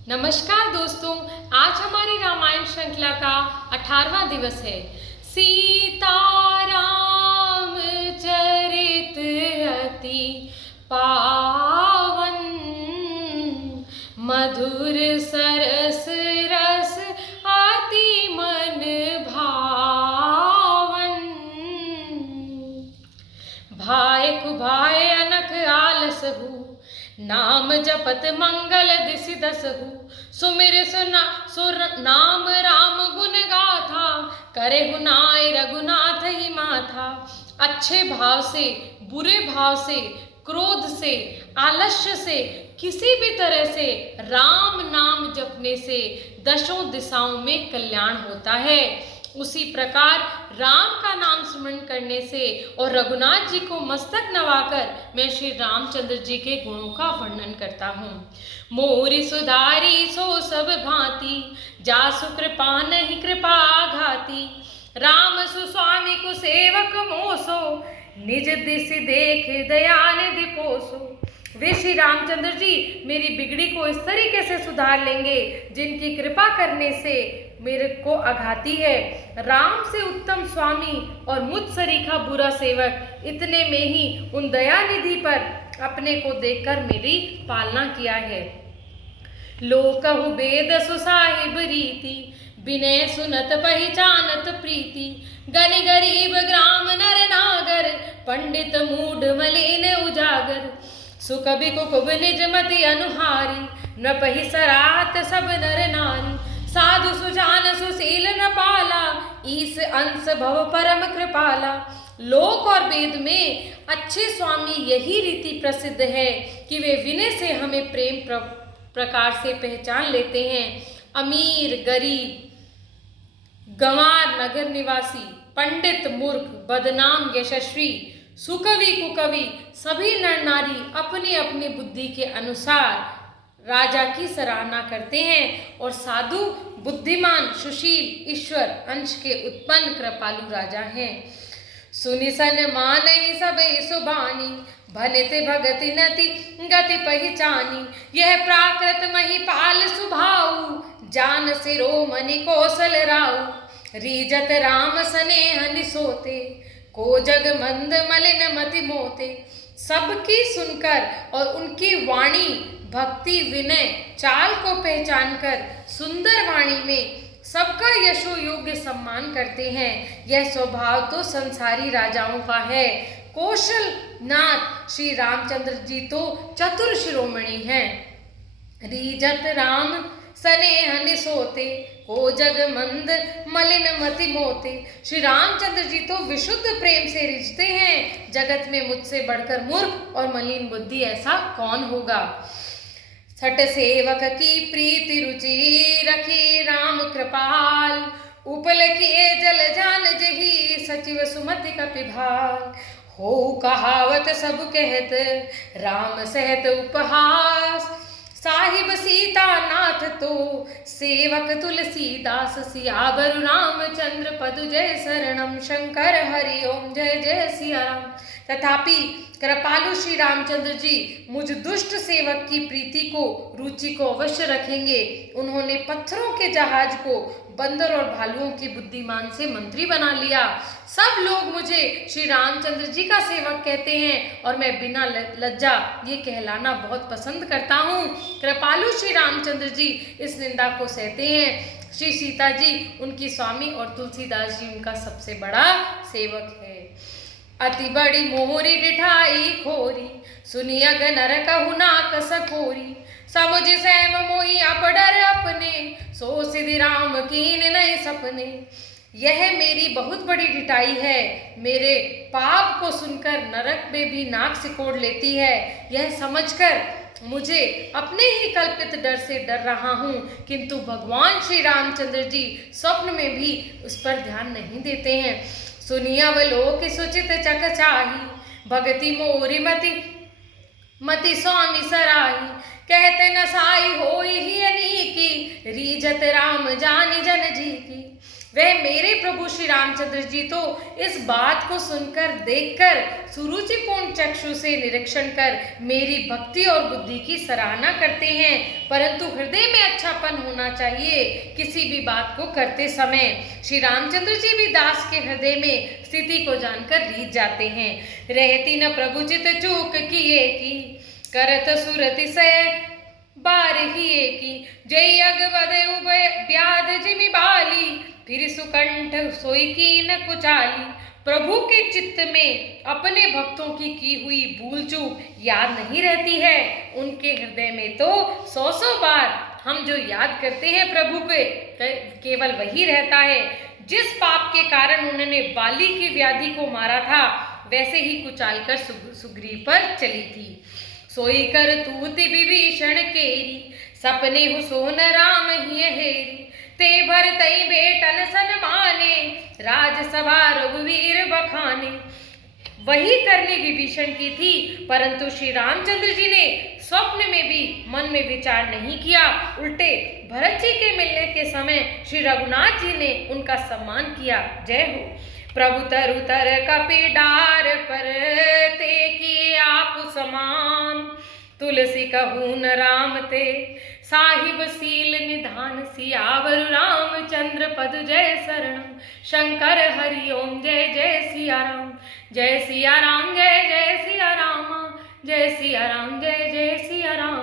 नमस्कार दोस्तों, आज हमारी रामायण श्रृंखला का 18वां दिवस है। सीताराम चरित अति पावन, मधुर सरस रस अति मन भावन। भाय कुभाय अनक आलसहु, नाम जपत मंगल दिसि दसहु। सुमिर सुर नाम राम गुण गाथा, करहु नाय रघुनाथ ही माथा। अच्छे भाव से, बुरे भाव से, क्रोध से, आलस्य से, किसी भी तरह से राम नाम जपने से दशों दिशाओं में कल्याण होता है। उसी प्रकार राम का नाम स्मरण करने से और रघुनाथ जी को मस्तक नवाकर मैं श्री रामचंद्र जी के गुणों का वर्णन करता हूँ। मोरि सुधारी सो सब भांति, जासु कृपा नहीं कृपा घाती। राम सुस्वामी को सेवक मोसो, निज दिसि देख दयानिधि पोसो। वे श्री रामचंद्र जी मेरी बिगड़ी को इस तरीके से सुधार लेंगे जिनकी कृपा करने से मेरे को आघाती है। राम से उत्तम स्वामी और मुझ सरीखा बुरा सेवक, इतने में ही उन दयानिधि पर अपने को देखकर मेरी पालना किया है। लोकहु वेद सुसाहिब रीति, विनय सुनत पहिचानत प्रीति। गनि गरीब ग्राम नर नागर, पंडित मूढ़ मलिन उजागर। सुकबि कुकुब निज मति अनुहारी, नपहि सराहत सब नर नारी। साधु सुजान सुशील न पाला, ईस अंश भव परम कृपाला। लोक और वेद में अच्छे स्वामी यही रीति प्रसिद्ध है कि वे विनय से हमें प्रेम प्रकार से पहचान लेते हैं। अमीर गरीब, गंवार नगर निवासी, पंडित मूर्ख, बदनाम यशस्वी, सुकवि कुकवि, सभी नर नारी अपनी अपनी बुद्धि के अनुसार राजा की सराहना करते हैं और साधु बुद्धिमान सुशील ईश्वर अंश के उत्पन्न कृपालु राजा हैं। सुनि सन मानहि सबे सुबानी, भनित भगति नति गति पहिचानी। यह प्राकृत महिपाल सुभाऊ, जान सिरोमणि कौशल राऊ। रीजत राम स्नेह निसोते, को जग मंद मलिन मति मोते। सबकी सुनकर और उनकी वाणी भक्ति विनय चाल को पहचान कर सुंदर वाणी में सबका यशो योग्य सम्मान करते हैं। यह स्वभाव तो संसारी राजाओं का है। कौशल नाथ श्री रामचंद्र जी तो चतुर शिरोमणि हैं। रीजत राम स्नेह निसोते, को जग मंद मलिन मति मोते। श्री रामचंद्र जी तो विशुद्ध प्रेम से रिझते हैं। जगत में मुझसे बढ़कर मूर्ख और मलिन बुद्धि ऐसा कौन होगा। छठ सेवक की प्रीति रुचि, रखी राम कृपाल। उपल किए जल जान जही, सचिव सुमति कपिभाल। हो कहावत सब कहत, राम सहत उपहास। साहिब सीता नाथ तो, सेवक तुलसीदास। सियावर रामचंद्र पदु जय शरणम, शंकर हरि ओम जय जय सिया राम। तथापि कृपालु श्री रामचंद्र जी मुझ दुष्ट सेवक की प्रीति को, रुचि को अवश्य रखेंगे। उन्होंने पत्थरों के जहाज को बंदर और भालुओं की बुद्धिमान से मंत्री बना लिया। सब लोग मुझे श्री रामचंद्र जी का सेवक कहते हैं और मैं बिना लज्जा ये कहलाना बहुत पसंद करता हूँ। कृपालु श्री रामचंद्र जी इस निंदा को सहते हैं। श्री सीता जी उनकी स्वामी और तुलसीदास जी उनका सबसे बड़ा सेवक है। अति बड़ी मोहरी डिठाई खोरी, सुनी अग नर कहु नाक सकोरी। समुझ सैम मोहि अपडर अपने, सो सिधि राम कीन नहीं सपने। यह मेरी बहुत बड़ी ढिठाई है, मेरे पाप को सुनकर नरक में भी नाक सिकोड़ लेती है। यह समझकर मुझे अपने ही कल्पित डर से डर रहा हूँ, किंतु भगवान श्री रामचंद्र जी स्वप्न में भी उस पर ध्यान नहीं देते हैं। सुनिया अवलोक सुचित चकचाही, भगति मोरी मति स्वामी सराही। कहते न साई होई ही अनीकी, रीजत राम जानी जन जी की। वह मेरे प्रभु श्री रामचंद्र जी तो इस बात को सुनकर देखकर सुरुचिपूर्ण चक्षु से निरीक्षण कर मेरी भक्ति और बुद्धि की सराहना करते हैं, परंतु हृदय में तमाशापन होना चाहिए किसी भी बात को करते समय। श्री रामचंद्र जी भी दास के हृदय में स्थिति को जानकर रीझ जाते हैं। रहती न प्रभु चित चूक किए की, करत सुरति से बार ही की, जय अगवद उभय ब्याध जिमि बाली, फिर सुकंठ सोई की न कुचाली। प्रभु के चित्त में अपने भक्तों की हुई भूल चूक याद नहीं रहती है, उनके हृदय में तो 100 बार हम जो याद करते हैं प्रभु के, केवल वही रहता है। जिस पाप के कारण उन्होंने बाली की व्याधि को मारा था, वैसे ही कुचाल कर सुग्रीव पर चली थी। सोई कर तूति विभीषण केरी, सपने हु सोन राम ही हेरी, ते भर तई बेटन सन्माने, राजसभा रघुवीर बखाने। वही करनी विभीषण की थी, परंतु श्री रामचंद्र जी ने स्वप्न में भी मन में विचार नहीं किया, उल्टे भरत जी के मिलने के समय श्री रघुनाथ जी ने उनका सम्मान किया। जय हो। प्रभु तरु तर कपि डार पर, ते किए आप समान, तुलसी कहूँ न राम ते, साहिब सील निधान, सियावर रामचंद्र पद जय शरणम, शंकर हरि ओम जय जय सिया राम, जय सिया राम जय जय सिया राम, जय सिया राम जय जय सिया राम।